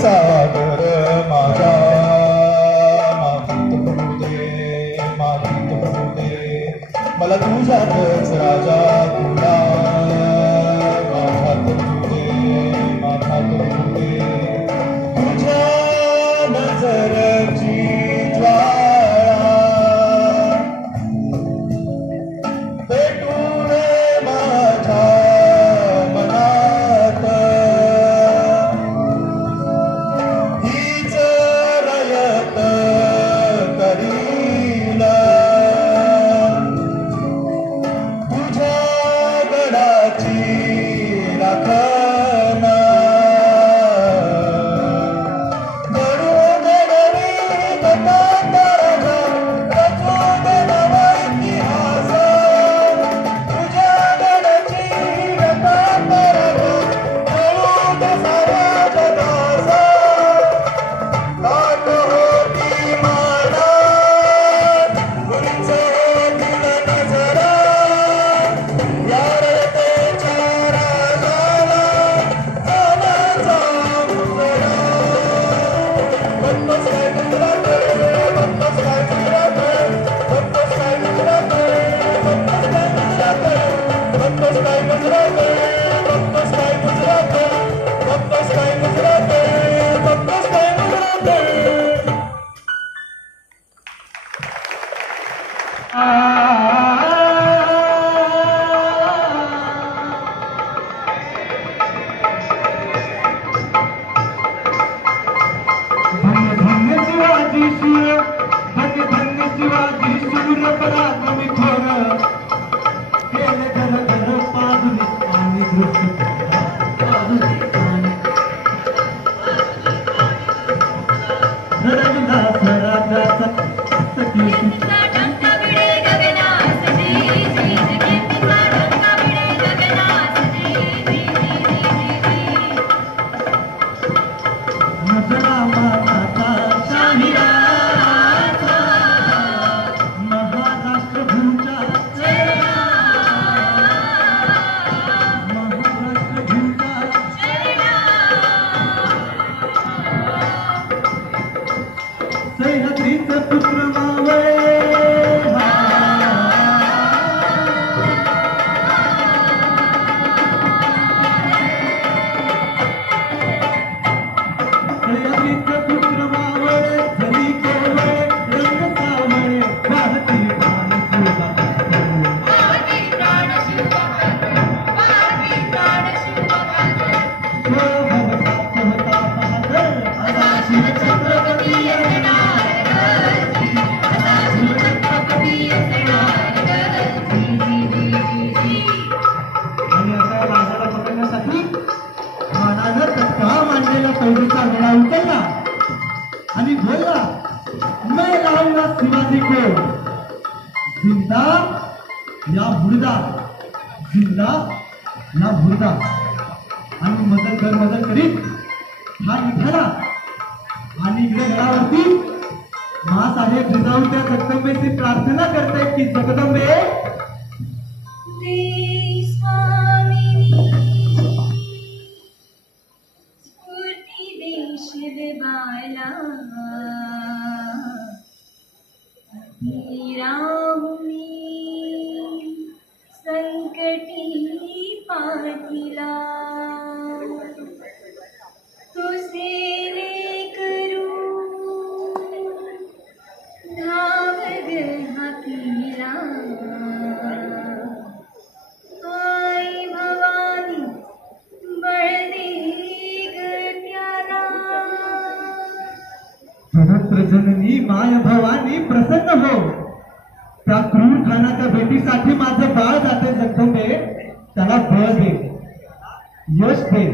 सागर माझा मातीत पडू दे, मातीत पडू दे, मला तुझ्यातच राजा तुला माझ्यात पडू दे, माझ्यात पडू दे, तुझ्या नजरची ज्वाळा पेटून माझ्या मनात आणि बोलला मैं लाऊंगा शिवाजी को जिंदा या मुर्दा, जिंदा या मुर्दा. आणि मदत करीत हा निघाला आणि इकडे घरावरती महासाहेब जिजाऊच्या जगदंबेची प्रार्थना करतायत की जगदंबे संकटी पाठीला तुझे करू धावग हातीला माय भवानी प्रसन्न हो. त्या क्रूर खानाच्या भेटीसाठी माझं बाळ जाते जगदंबे, त्याला बळ दे, यश दे.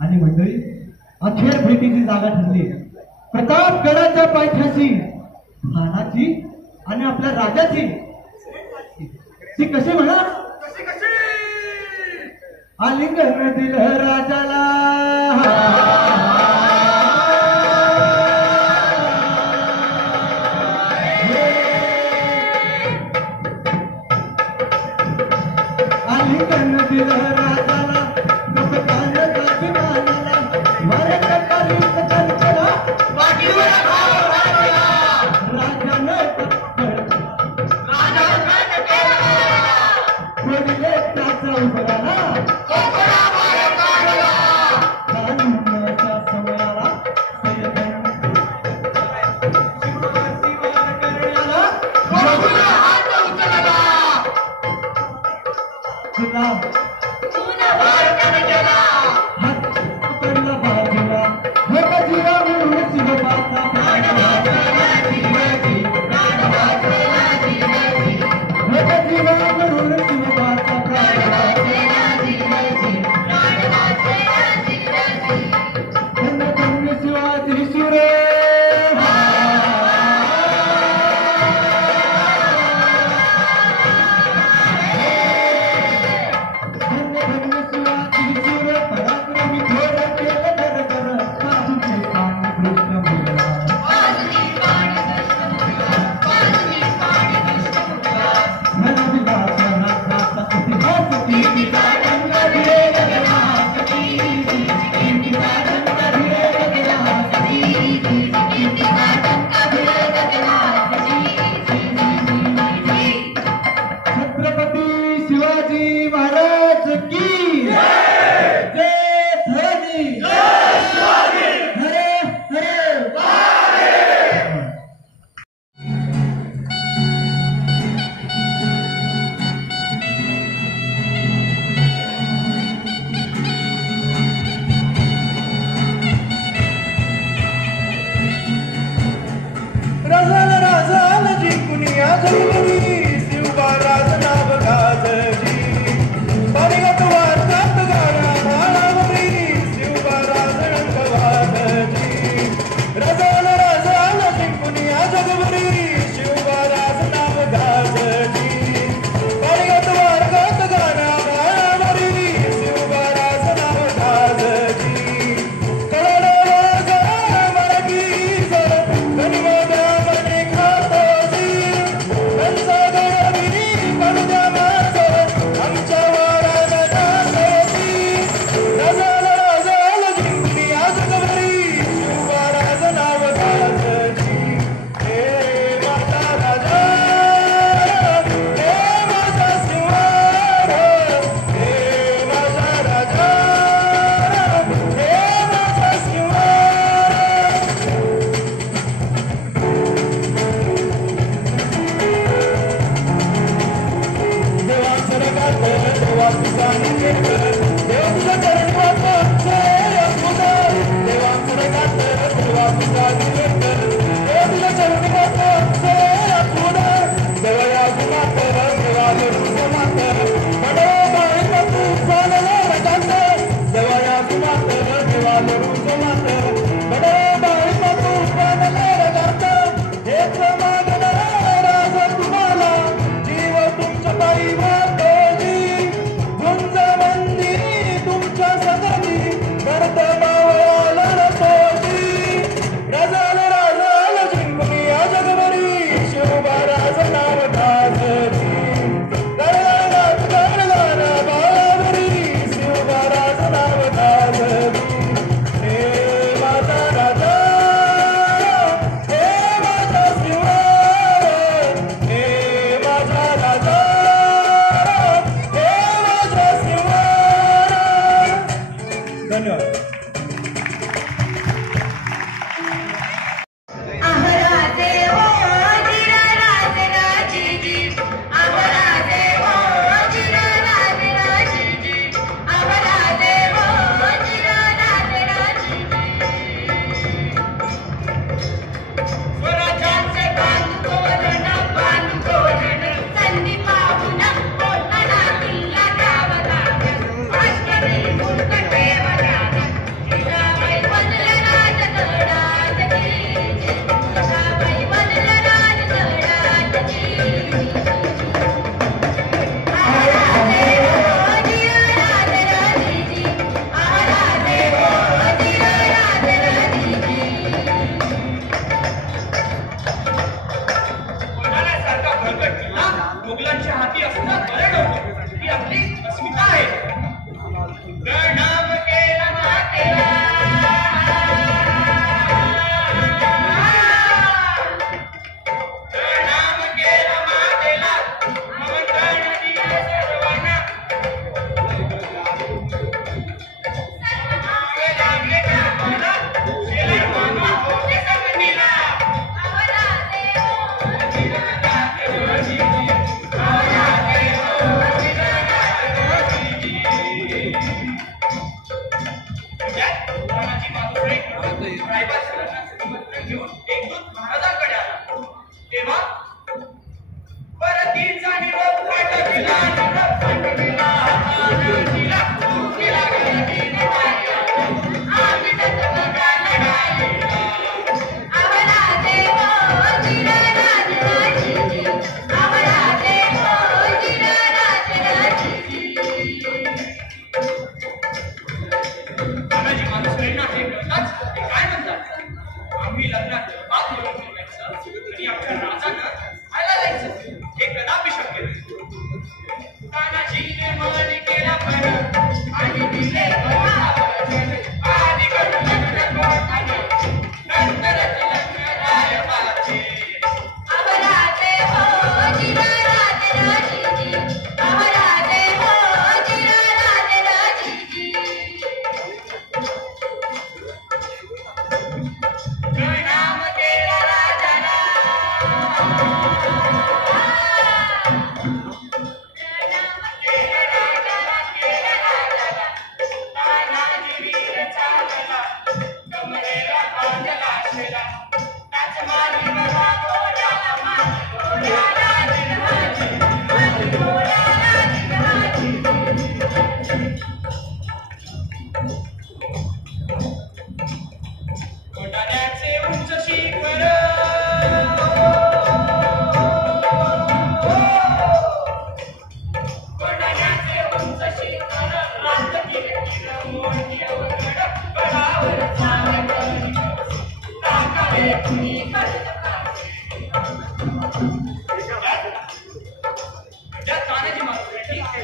आणि मंडळी, अखेर भेटीची जागा ठरली प्रतापगडाच्या पायथ्याशी खानाची आणि आपल्या राजाची. ती कशी म्हणा, आलिंगन दिलं राजाला, आलिंगन दिलं राजाला, कपटानं अभिमानाला, वरकटारी कटकला, कोणीले त्याचा उभराला, कानूनाच्या समयाला सय्यदन शिवार करण्याला तुला हात पकडला बाजूला, हे बजीरा म्हणून शिवबाचा शिवाजी शिवरे पराक्रमी थोर केलं दर साधूचे पाणी छत्रपती शिवाजी महाराज की जय. धरणी हरे हरे. राजाला राजाला जिंकून या जगभरी शिवबाराज नाव गाजली. परिगत वारसात गाणा भाळावरी शिवबाराज रंग वाजली. राजाला राजाला जिंकून या जगभरी शिवबाराज नाव गाजली. परिगत वारसात गाणा भाळावरी शिवबाराज नाव गाजली. कळलं जरा मराठी जरा गणिमदा मने खातोजी, त्यांचा गणविनी करू द्या माझं आमच्या वाराला जातोजी. राजाला राजाला जिंकून या जगभरी शिवबाराज नाव गाजली. हे माझा राजा, हे माझा शिवार, हे माझा राजा, हे माझा शिवार. देवाचं रगात देवा तुझा निकेत, देव तुझ्या चरणी वाहतो सोय तुझा. देवाचं रगात देवा तुझा निकेत, देव तुझ्या चरणी वाहतो सोय तुझा. देवा या गुणात देवा तुझं मात, म्हणो बाहेर तू चालला रगात. देवा या गुणात देवा तुझं मात, म्हणो बाहेर तू चालला रगात. हेच मागणार राज तुम्हाला, जीव तुमच्या पायी वाटोजी. गुंज मंदी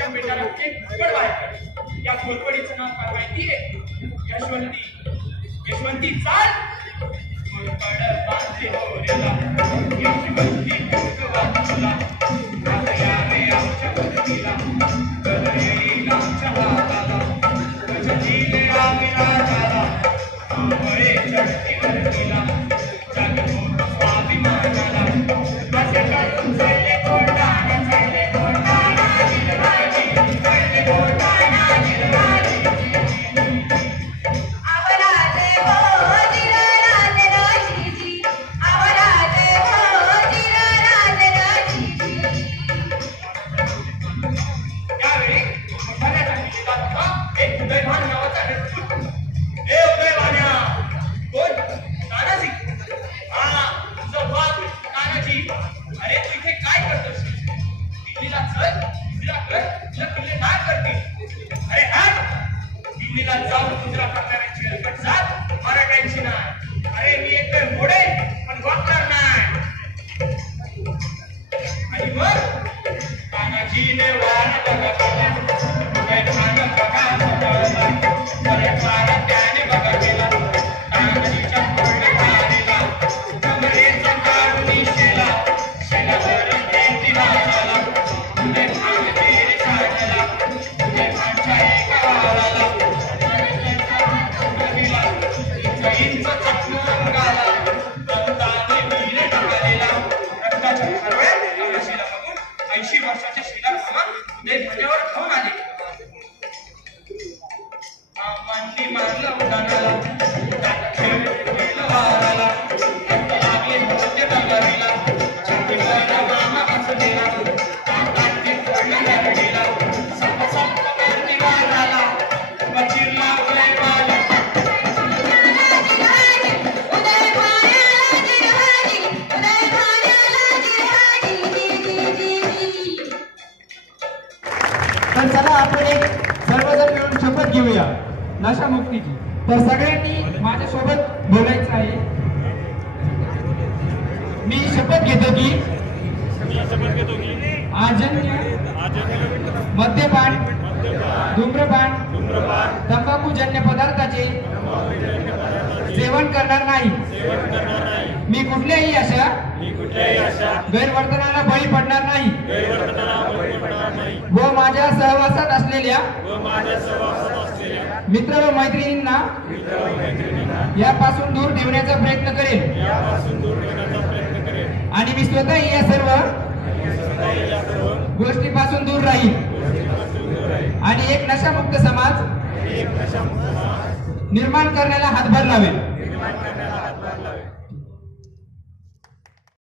त्याच्या पेटाला केवळ बाहेर काढ. या घोरपडीचं नाव काय माहितीये? यशवंती चाल घोरपड बांधली होरेला यशवंती वाचला आता रे आमच्या मदतीला कल येईल आमच्या हाताला गजनीले आमिला झाला आंबळे चढतीवर गेला जागतो स्वाभिमानाला असे करून चढले कोटाना चढले कोटाना जिरवाजी चढले कोटाना जिरवाजी आवराजे हो जिराराजे राजीजी आवराजे हो जिराराजे राजीजी त्यावेळी मोठ्याच्या निषेधात होता एक उदयभान नावाचा व्यक्ती. ए उदयभान्या कोण? तानाजी. हा तुझं बाप तानाजी. अरे तू इथे काय करतोस? दिल्लीला चल तुझ्या कर तुझ्या किल्ले काय करतील? अरे हट दिल्लीला जाऊन तुझ्या करणाऱ्याची अलकट जात मराठ्यांची नाही. अरे मी एक मोडे पण वागणार नाही. आणि मग तानाजीने वाण बघा उदयभान बघा बघा बरे फार त्याने बघा केला तानाजीच्या पूर्ण धारेला कमरेचा काढून शेला शेलावर देती वाजाला उदयभान तेरी साठला उदयभानच्या एका वाराला उदयभानच्या इंच चकमक गाला रक्ताने वीर ढकलेला रक्ताच्या सर्वे तानाजीला बघून 80 वर्षाचे शिला मामा उदयभान्यावर धावून आले. मामांनी मारलं उडाणाला त्यात खेळ केलं वाराला रक्त लागले होते डगरीला छातीवर मामा बसलेला ताटांनी फोडलं गरडीला सप सप करती वाराला वकीरला उदयभान तर चला आपण एक सर्वजण मिळून शपथ घेऊया नशामुक्तीची. तर सगळ्यांनी माझ्यासोबत बोलायचं आहे. मी शपथ घेतो की आजन्य मद्यपान धूम्रपान तंबाखूजन्य पदार्थाचे सेवन करणार नाही. मी कुठल्याही अशा गैरवर्तनाला बळी पडणार नाही व माझ्या सहवासात असलेल्या मित्र व मैत्रिणींना यापासून दूर ठेवण्याचा प्रयत्न करेन आणि मी स्वतःही या सर्व गोष्टीपासून दूर राहील आणि एक नशामुक्त समाज निर्माण करण्याला हातभार लावेल.